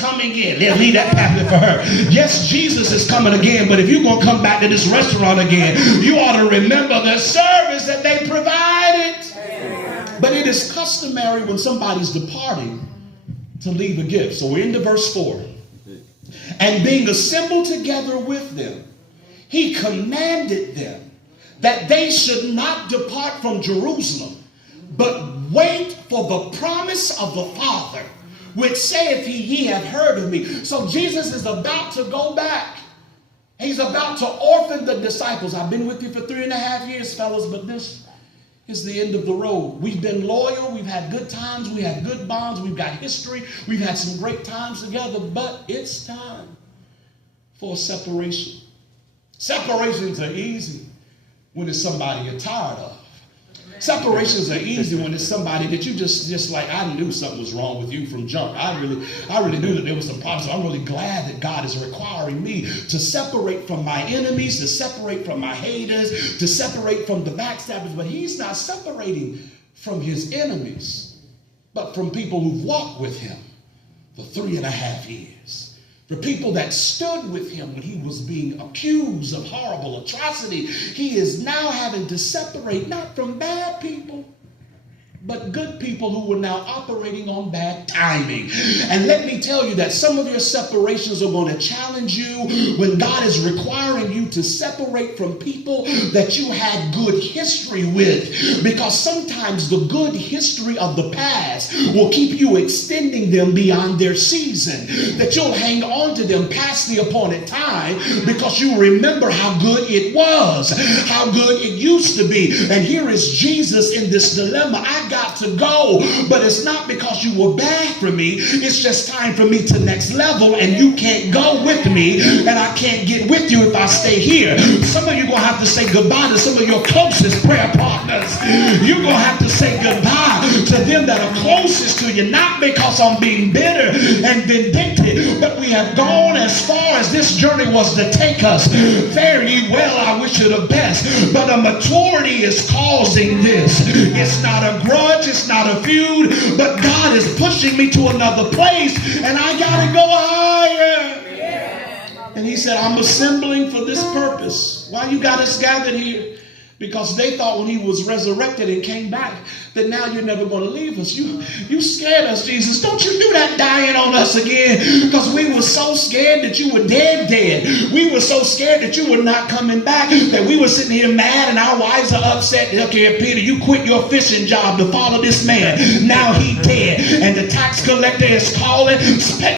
coming again. They'll leave that pamphlet for her. Yes, Jesus is coming again, but if you're going to come back to this restaurant again, you ought to remember the service that they provided. But it is customary when somebody's departing to leave a gift. So we're into verse 4. And being assembled together with them, he commanded them that they should not depart from Jerusalem, but wait for the promise of the Father, which saith he, ye have heard of me. So Jesus is about to go back. He's about to orphan the disciples. I've been with you for 3.5 years, fellas, but this is the end of the road. We've been loyal. We've had good times. We have good bonds. We've got history. We've had some great times together, but it's time for separation. Separations are easy when it's somebody you're tired of. Separations are easy when it's somebody that you just like, I knew something was wrong with you from jump. I really knew that there was some problems. So I'm really glad that God is requiring me to separate from my enemies, to separate from my haters, to separate from the backstabbers. But he's not separating from his enemies, but from people who've walked with him for 3.5 years. For people that stood with him when he was being accused of horrible atrocity. He is now having to separate not from bad people, but good people who were now operating on bad timing. And let me tell you that some of your separations are going to challenge you when God is requiring you to separate from people that you had good history with. Because sometimes the good history of the past will keep you extending them beyond their season. That you'll hang on to them past the appointed time because you remember how good it was, how good it used to be. And here is Jesus in this dilemma. I got to go, but it's not because you were bad for me. It's just time for me to next level, and you can't go with me, and I can't get with you if I stay here. Some of you are going to have to say goodbye to some of your closest prayer partners. You're going to have to say goodbye to them that are closest to you, not because I'm being bitter and vindictive, but we have gone as far as this journey was to take us. Fare ye well, I wish you the best, but a maturity is causing this. It's not a grudge, it's not a feud, but God is pushing me to another place, and I gotta go higher. And he said, I'm assembling for this purpose. Why you got us gathered here? Because they thought when he was resurrected and came back that now you're never going to leave us. You scared us, Jesus. Don't you do that dying on us again, because we were so scared that you were dead. We were so scared that you were not coming back that we were sitting here mad and our wives are upset. Okay, Peter, you quit your fishing job to follow this man. Now he dead and the tax collector is calling.